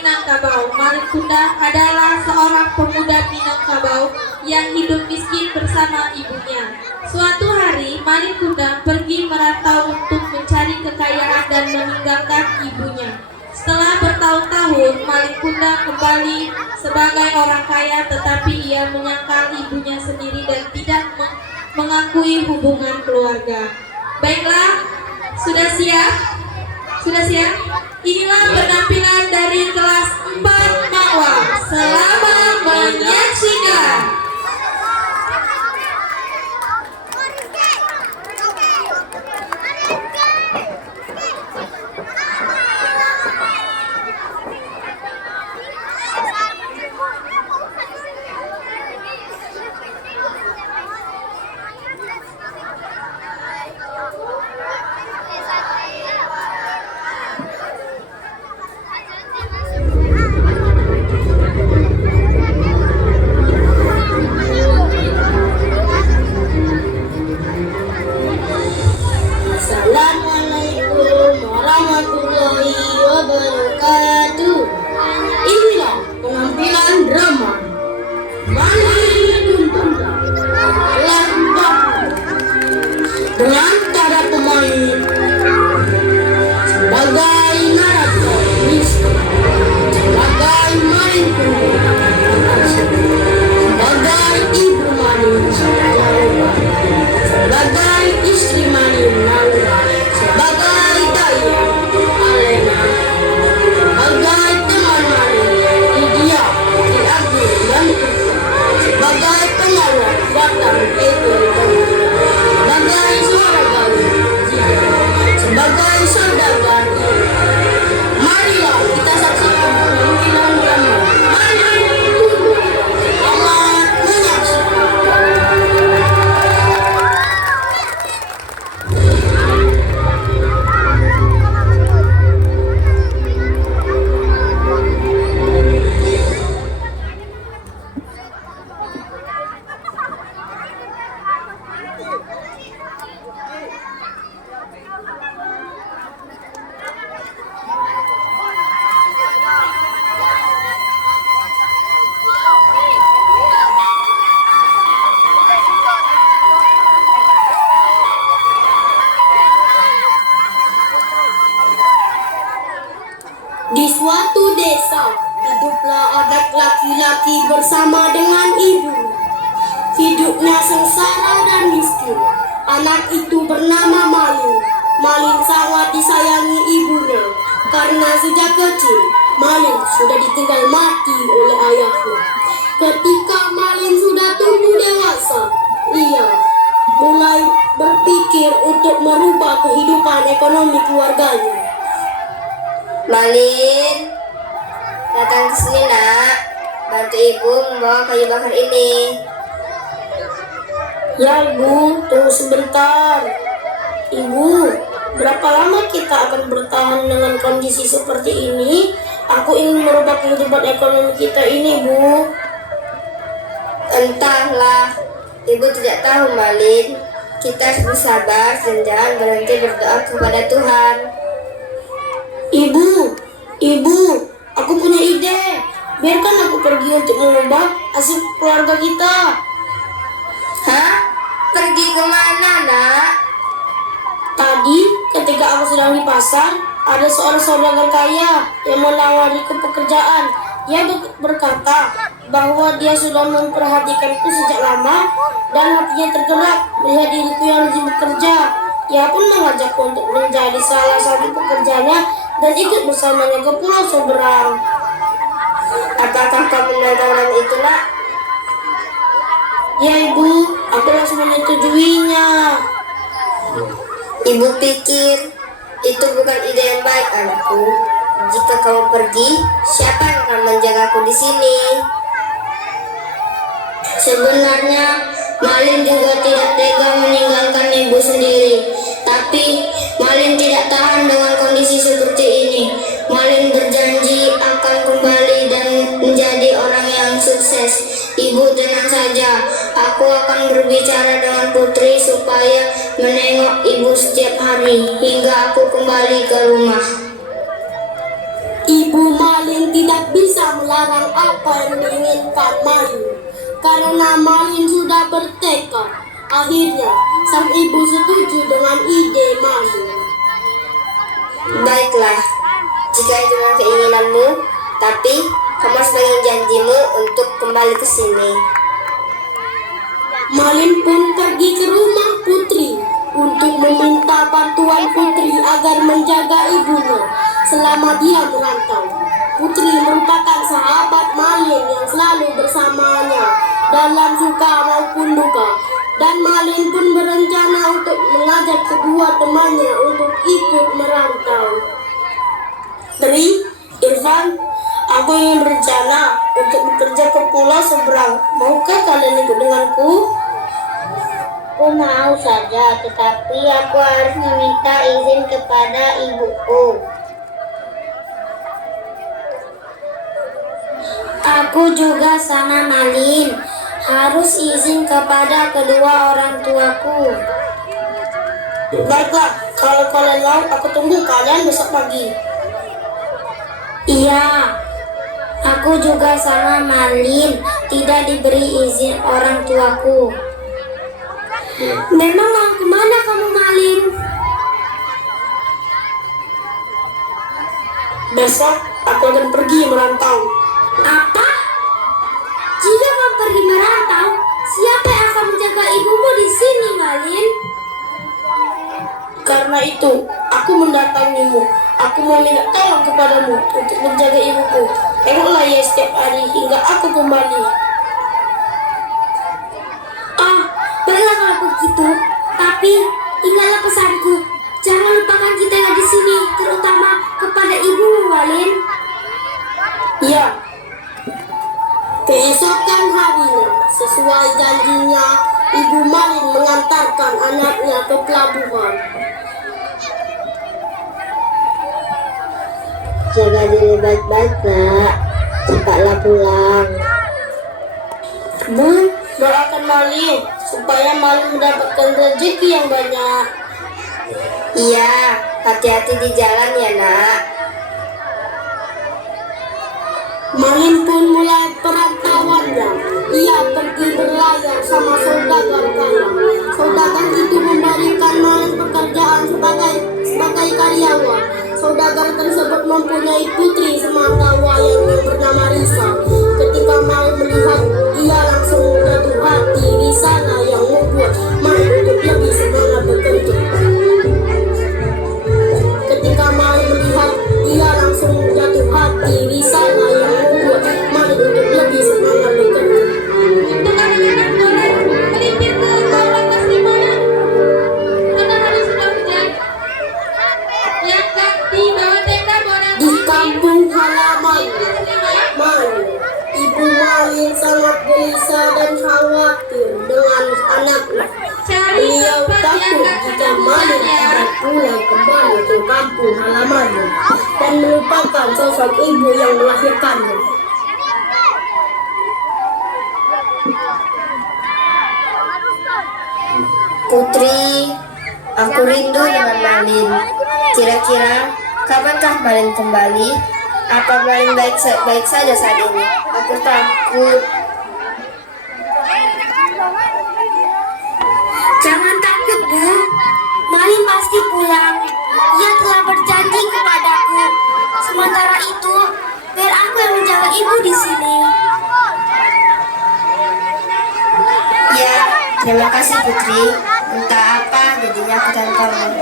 Minangkabau. Malin Kundang adalah seorang pemuda Minangkabau yang hidup miskin bersama ibunya. Suatu hari, Malin Kundang pergi merantau untuk mencari kekayaan dan meninggalkan ibunya. Setelah bertahun-tahun, Malin Kundang kembali sebagai orang kaya, tetapi ia menyangkal ibunya sendiri dan tidak mengakui hubungan keluarga. Baiklah, sudah siap? Sudah siap? Inilah penampilan dari kelas 4 Mawar. Selamat menyaksikan. Assalamualaikum warahmatullahi wabarakatuh. Inilah penampilan drama Malin Kundang telah dibangun dengan para pemain sebagai narator sebagai Malin Kundang, sebagai ibu Malin, sebagai istri Malin Laura, sebagai Daya Alena, sebagai teman Malin Lydia, Abdul dan sebagai pengawal Batang Ego, sebagai suara galuh, sebagai saudagar. Marilah kita saksikan penampilan drama Malin Kundang. Selamat menyaksikan. Di suatu desa, hiduplah anak laki-laki bersama dengan ibu. Hidupnya sengsara dan miskin. Anak itu bernama Malin. Malin sangat disayangi ibunya, karena sejak kecil Malin sudah ditinggal mati oleh ayahnya. Ketika Malin sudah tumbuh dewasa, ia mulai berpikir untuk merubah kehidupan ekonomi keluarganya. Malin, datang ke sini nak. Bantu ibu membawa kayu bakar ini. Ya ibu, tunggu sebentar. Ibu, berapa lama kita akan bertahan dengan kondisi seperti ini? Aku ingin merubah kehidupan ekonomi kita ini, Bu. Entahlah, ibu tidak tahu Malin. Kita harus bersabar dan jangan berhenti berdoa kepada Tuhan. Ibu, aku punya ide. Biarkan aku pergi untuk mengubah nasib keluarga kita. Hah? Pergi kemana nak? Tadi ketika aku sedang di pasar, ada seorang saudagar kaya yang menawarku pekerjaan. Dia berkata bahwa dia sudah memperhatikanku sejak lama dan hatinya tergerak melihat diriku yang rajin bekerja. Ia pun mengajakku untuk menjadi salah satu pekerjanya dan ikut bersamanya ke pulau seberang. Apakah kamu menawarkan itu nak? Ya ibu, aku langsung menyetujuinya. Ibu pikir itu bukan ide yang baik anakku. Jika kamu pergi, siapa yang akan menjagaku di sini? Sebenarnya Malin juga tidak tega meninggalkan ibu sendiri. Tapi Malin tidak tahan dengan kondisi seperti ini. Malin berjanji akan kembali dan menjadi orang yang sukses. Ibu tenang saja, aku akan berbicara dengan putri supaya menengok ibu setiap hari hingga aku kembali ke rumah. Ibu Malin tidak bisa melarang apa yang diinginkan Malin, karena Malin sudah bertekad. Akhirnya, sang ibu setuju dengan ide Malin. Baiklah, jika itu memang keinginanmu, tapi kamu harus pegang janjimu untuk kembali ke sini. Malin pun pergi ke rumah Putri untuk meminta bantuan Putri agar menjaga ibunya selama dia merantau. Putri merupakan sahabat Malin yang selalu bersamanya dalam suka maupun duka. Dan Malin pun berencana untuk mengajak kedua temannya untuk ikut merantau. Tri, Irfan, aku ingin berencana untuk bekerja ke pulau seberang. Maukah kalian ikut denganku? Aku mau saja, tetapi aku harus meminta izin kepada ibuku. Aku juga sama Malin, harus izin kepada kedua orang tuaku. Baiklah, kalau kalian mau, aku tunggu kalian besok pagi. Iya, aku juga sama Malin, tidak diberi izin orang tuaku. Memang mau kemana kamu, Malin? Besok aku akan pergi merantau. Apa? Jika kamu pergi merantau, siapa yang akan menjaga ibumu di sini, Malin? Karena itu, aku mendatangimu. Aku meminta tolong kepadamu untuk menjaga ibuku. Tengoklah ya setiap hari hingga aku kembali. Baiklah kalau begitu, tapi ingatlah pesanku, jangan lupakan kita yang di sini, terutama kepada ibumu, Malin. Ya. Keesokan harinya, sesuai janjinya, Ibu Malin mengantarkan anaknya ke pelabuhan. Jaga diri baik-baik, nak. Cepatlah pulang. Bu, doakan Malin supaya Malin mendapatkan rezeki yang banyak. Iya, hati-hati di jalan ya, nak. Malin pun mulai perantauannya. Ia pergi berlayar sama saudagar kaya. Saudagar itu memberikan Malin pekerjaan sebagai karyawan. Saudagar tersebut mempunyai putri semata wayang yang bernama Risa. Ketika Malin melihat, ia langsung jatuh hati di sana yang membuat Malin untuk lebih semangat bekerja. Ketika Malin melihat, ia langsung jatuh hati di sana yang membuat Malin untuk lebih semangat bekerja. Untuk anak-anak boleh melipir ke bawah kelas 5 ya. Karena hari sudah hujan. Yang di bawah tenda boleh Di kampung halaman kelas 5 ya. Malin, Ibu Malin sangat gelisah dan khawatir dengan anaknya. Cari Beliau tempat yang takut gak jika kena Malin hujan ya. akan pulang kembali ke kampung halamannya dan melupakan sosok ibu yang melahirkannya. Putri, aku rindu dengan Malin. Kira-kira kapankah Malin kembali? Apa Malin baik saja saat ini? Aku takut. Jangan takut, Bu. Malin pasti pulang. Ia telah berjanji kepadaku. Sementara itu, biar aku yang menjaga ibu di sini. Ya, terima kasih Putri. Entah apa jadinya aku tanpamu.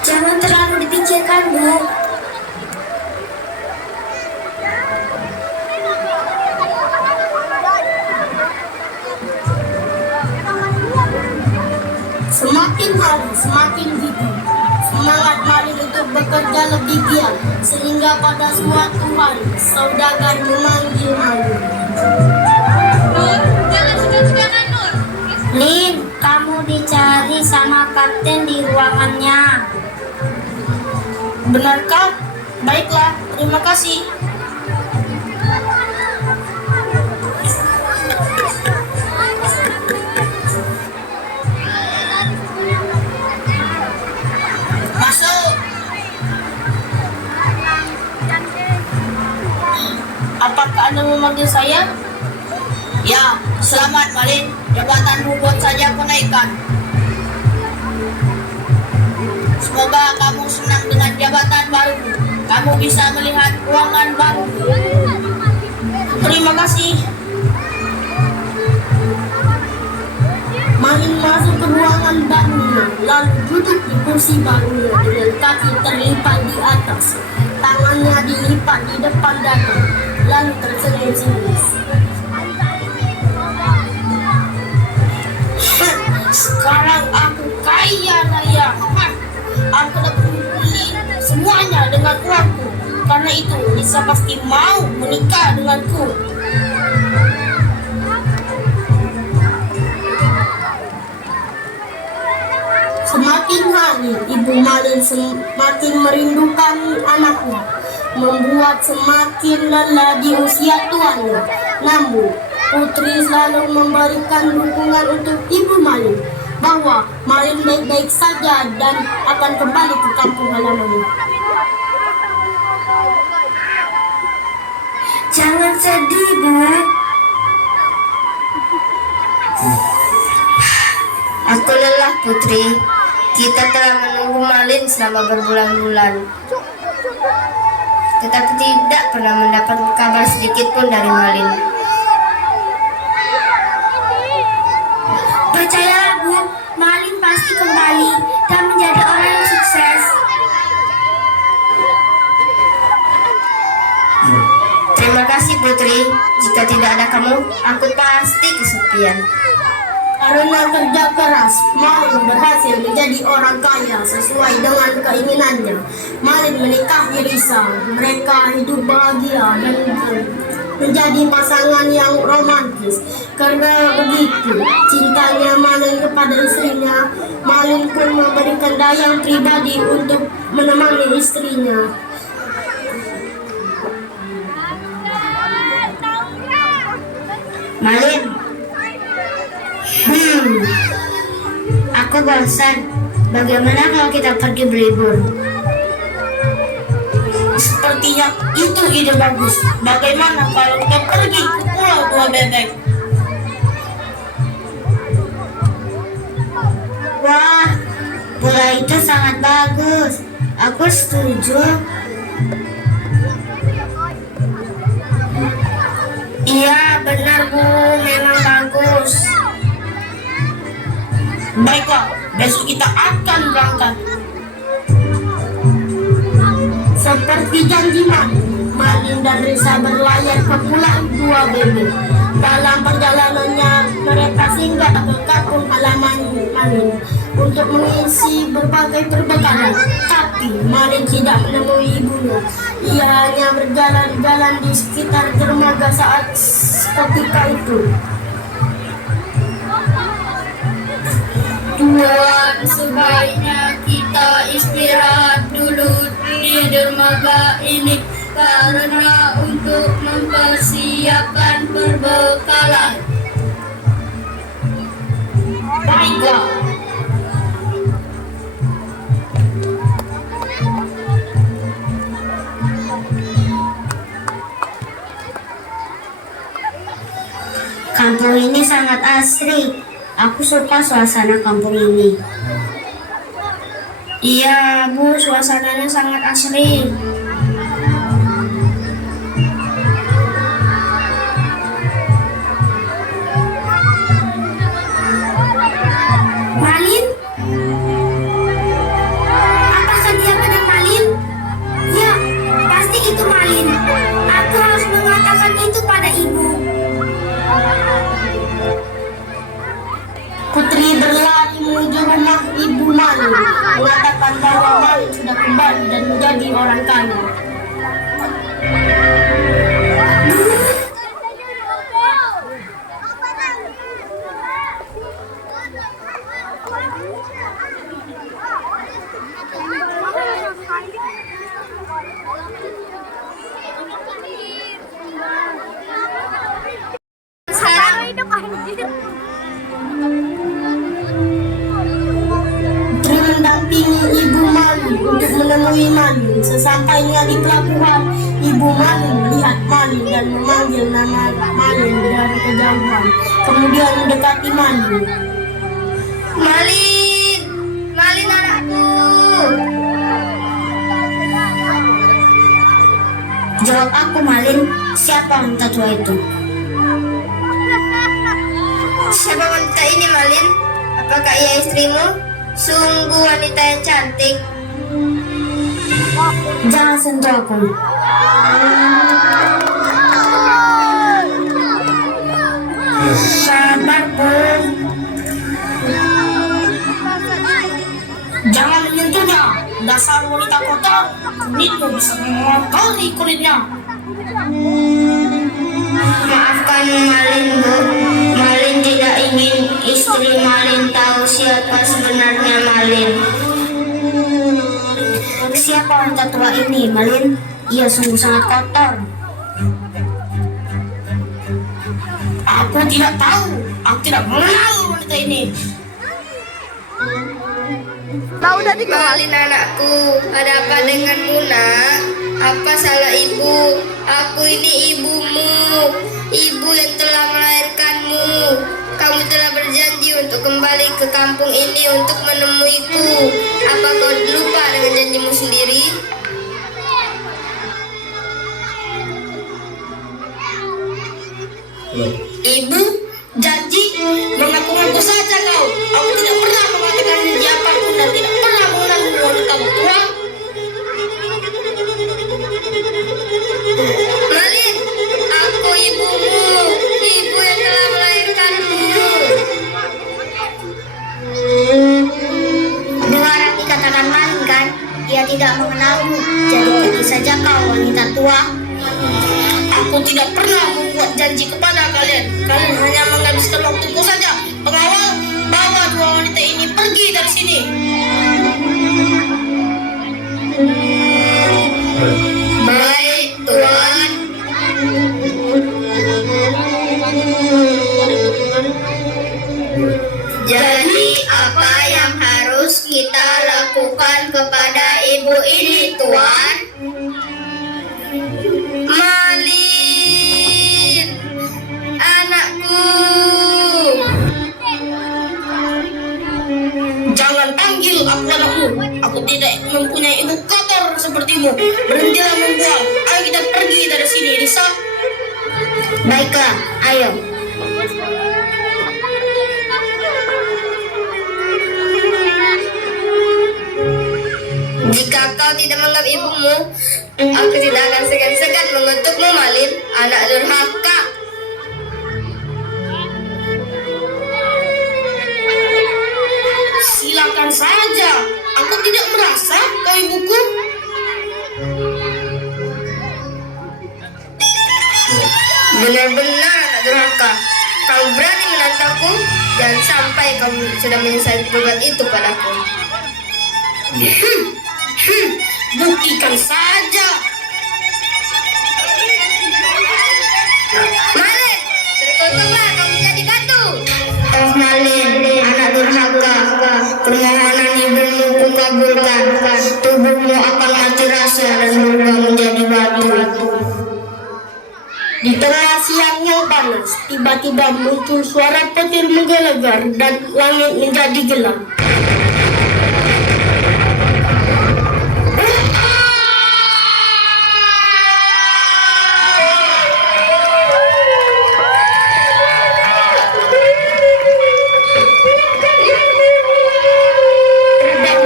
Jangan terlalu dipikirkan, Bu. Semakin hari semakin gigih. Semangat Malin untuk bekerja lebih giat, sehingga pada suatu hari saudagar memanggil Malin. Nur, jangan sudah-sudahan Nur. Lin, kamu dicari sama kapten di ruangannya. Benarkah? Baiklah, terima kasih. Masuk. apakah Anda memanggil saya? Ya, selamat Malin. Jabatanmu buat saja aku naikkan. Semoga kamu senang dengan jabatan barumu. Kamu bisa melihat ruangan baru. Terima kasih. Malin masuk ke ruangan barunya, lalu duduk di kursi barunya dengan kaki terlipat di atas, tangannya dilipat di depan dada, lalu tersenyum sinis. Sekarang aku kaya raya. Aku dapat membeli semuanya dengan uangku. Karena itu Lisa pasti mau menikah denganku. Semakin hari Ibu Malin semakin merindukan anaknya, membuat semakin lelah di usia tuanya. Namun Putri selalu memberikan dukungan untuk Ibu Malin bahwa Malin baik-baik saja dan akan kembali ke kampung halamannya. Jangan sedih, Bu. Aku lelah, Putri. Kita telah menunggu Malin selama berbulan-bulan, tetapi tidak pernah mendapat kabar sedikit pun dari Malin. Percayalah, Bu, Malin pasti kembali dan menjadi orang yang sukses. Terima kasih, Putri. Jika tidak ada kamu, aku pasti kesepian. Karena kerja keras, Malin berhasil menjadi orang kaya sesuai dengan keinginannya. Malin menikahi Lisa. Mereka hidup bahagia dan menjadi pasangan yang romantis. Karena begitu cintanya Malin kepada istrinya, Malin pun memberikan dayang pribadi untuk menemani istrinya. Malin, aku bosan. Bagaimana kalau kita pergi berlibur? Sepertinya itu ide bagus. Bagaimana kalau kita pergi ke Pulau Dua Bebek? Wah, pulau itu sangat bagus. Aku setuju. Iya, benar, Bu. Memang bagus. Baiklah, besok kita akan berangkat. Seperti janji Malin dan Lisa berlayar ke Pulau Dua Bebek. Dalam perjalanannya, mereka singgah ke kampung halaman Malin untuk mengisi berbagai perbekalan. Tapi Malin tidak menemui ibunya. Ia hanya berjalan-jalan di sekitar dermaga saat ketika itu. Tuan, sebaiknya kita istirahat dulu di dermaga ini karena untuk mempersiapkan perbekalan. Baiklah. Kampung ini sangat asri. Aku suka suasana kampung ini. Iya, Bu, suasananya sangat asri. Malin? Apakah dia benar Malin? Ya, pasti itu Malin. Aku harus mengatakan itu pada ibu. Putri berlari menuju rumah Ibu Malin, mengatakan bahwa Malin sudah kembali dan menjadi orang kaya. Putri mendampingi Ibu Malin untuk menemui Malin Malin. Sesampainya di pelabuhan, Ibu Malin melihat Malin dan memanggil nama Malin dari kejauhan. Kemudian mendekati Malin. Malin, Malin anakku. Jawab aku, Malin. Siapa wanita tua itu? Siapa wanita ini, Malin? Apakah ia istrimu? Sungguh wanita yang cantik. Jangan sentuh aku. Sabar, Bu. Jangan menyentuhnya. Dasar wanita kotor. Kulitmu bisa mengotori kulitnya. Maafkan Malin, Bu. Malin tidak ingin istri Malin tahu siapa sebenarnya Malin. Siapa wanita tua ini, Malin? Ia sungguh sangat kotor. Aku tidak tahu. Aku tidak mengenal wanita ini. Malin anakku, ada apa denganmu, nak? Apa salah ibu? Aku ini ibumu, ibu yang telah melahirkanmu. Kamu telah berjanji untuk kembali ke kampung ini untuk menemuiku. Apa kau lupa dengan janjimu sendiri? Ibu, janji mengaku-ngaku saja kau. Aku tidak pernah mengatakan janji apapun dan tidak pernah mengenal wanita tua. Malin, aku ibumu, ibu yang telah melahirkanmu. Dengar aku katakan Malin kan? Ia tidak mengenalmu. Jadi pergi saja kau wanita tua. Aku tidak pernah membuat janji kepada kalian. Kalian hanya menghabiskan waktuku saja. Pengawal, bawa dua wanita ini pergi dari sini. Baik, Tuan. Jadi apa yang harus kita lakukan kepada ibu ini, Tuan? Malin, anakku. Jangan panggil aku anakmu. Aku tidak mempunyai ibu kotor sepertimu. Berhentilah membual. Ayo kita pergi dari sini, Risa. Baiklah, ayo. Jika kau tidak menganggap ibumu, aku tidak akan segan-segan mengutukmu, Malin, anak durhaka. Silakan saja. Aku tidak merasa kau ibuku. Benar-benar anak durhaka. Kau berani menantangku? Jangan sampai kau sudah menyelesaikan tugas itu padaku. Buktikan saja. Malin, terkutuklah kau menjadi batu. Oh Malin, anak durhaka, permohonan ibumu kukabulkan. Tubuhmu akan mati rasa dan berubah menjadi batu. Di tengah siang yang panas, tiba-tiba muncul suara petir menggelegar dan langit menjadi gelap.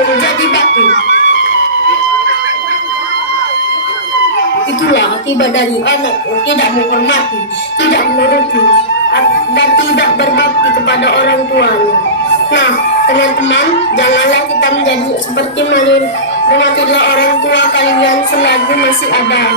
Menjadi batu. Itulah akibat dari anak yang tidak menghormati, tidak menuruti, dan tidak berbakti kepada orang tuanya. Nah, teman-teman, janganlah kita menjadi seperti Malin. Hormatilah orang tua kalian selagi masih ada.